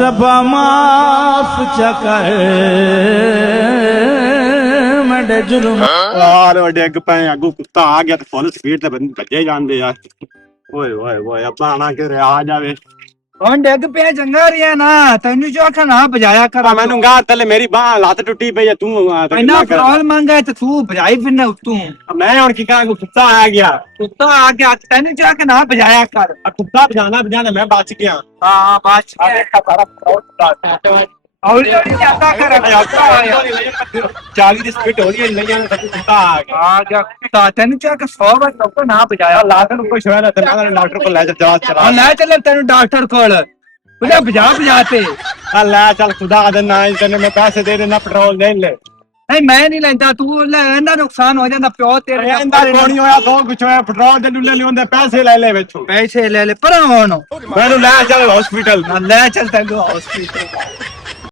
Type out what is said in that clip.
रब्बा माफ चकर मडे जुल्म यार डिग पे अगू कुत्ता आ गया तो फुल स्पीड ते भजे जांदे यार। ओए ओए ओए अब्बा आना के आ जावे ਹੁਣ ਡਿੱਗ ਪਿਆ ਚੰਗਾ ਰਿਹਾ ਨਾ ਤੈਨੂੰ ਜੋ ਆਖਾਂ ਨਾ ਬਜਾਇਆ ਕਰ मैनू गा तले मेरी बाह लत टुटी पई है तू ਇੰਨਾ ਫਰਾਲ ਮੰਗਾ ਤੇ ਤੂੰ ਬਜਾਈ ਫਿਰਨਾ ਉਤੋਂ मैं हुन की करा कुत्ता आ गया ਕੁੱਤਾ ਆ ਗਿਆ ਤੈਨੂੰ ਜੋ ਆਖਾਂ ਨਾ ਬਜਾਇਆ ਕਰ कुत्ता बजाना मैं बच गया ਹਾਂ ਬਾਚ ਹੌਲੀ ਹੌਲੀ ਜਾਂਦਾ ਕਰ 40 ਦੀ ਸਪੀਡ ਹੋ ਰਹੀ ਹੈ ਲੈ ਜਾਣਾ सब कुत्ता आ गया ਕੁੱਤਾ ਤੈਨੂੰ ਜੋ ਆਖਾਂ 100 ਵਾਰ ਲੋਕ ਨਾ ਬਜਾਇਆ लाखन को शहर है मैं डॉक्टर को ले जा चला ਹਾਂ ਲੈ ਚੱਲੇ ਤੈਨੂੰ ਡਾਕਟਰ ਕੋਲ ਉਹਨੇ ਬਜਾ ਤੇ ले चल खुदा दे ना तेने मैं पैसे दे देना पेट्रोल ले ले ਨਹੀਂ ਮੈਂ ਨਹੀਂ ਲੈਂਦਾ ਤੂੰ ਲੈ ਇਹਦਾ ਨੁਕਸਾਨ ਹੋ ਜਾਂਦਾ ਪਿਓ ਤੇਰੇ ਇਹਦਾ ਕੋਣੀ ਹੋਇਆ ਦੋ ਕੁਛ ਹੋਇਆ ਪੈਟਰੋਲ ਦੇ ਲੁੱਲੇ ਲਿਉਂਦੇ ਪੈਸੇ ਲੈ ਲੈ ਵਿੱਚੋਂ ਪੈਸੇ ਲੈ ਲੈ ਪਰਾਂ ਹੁਣ ਮੈਨੂੰ ਲੈ ਚੱਲ ਹਸਪੀਟਲ ਲੈ ਚੱਲ ਤੈਨੂੰ ਹਸਪੀਟਲ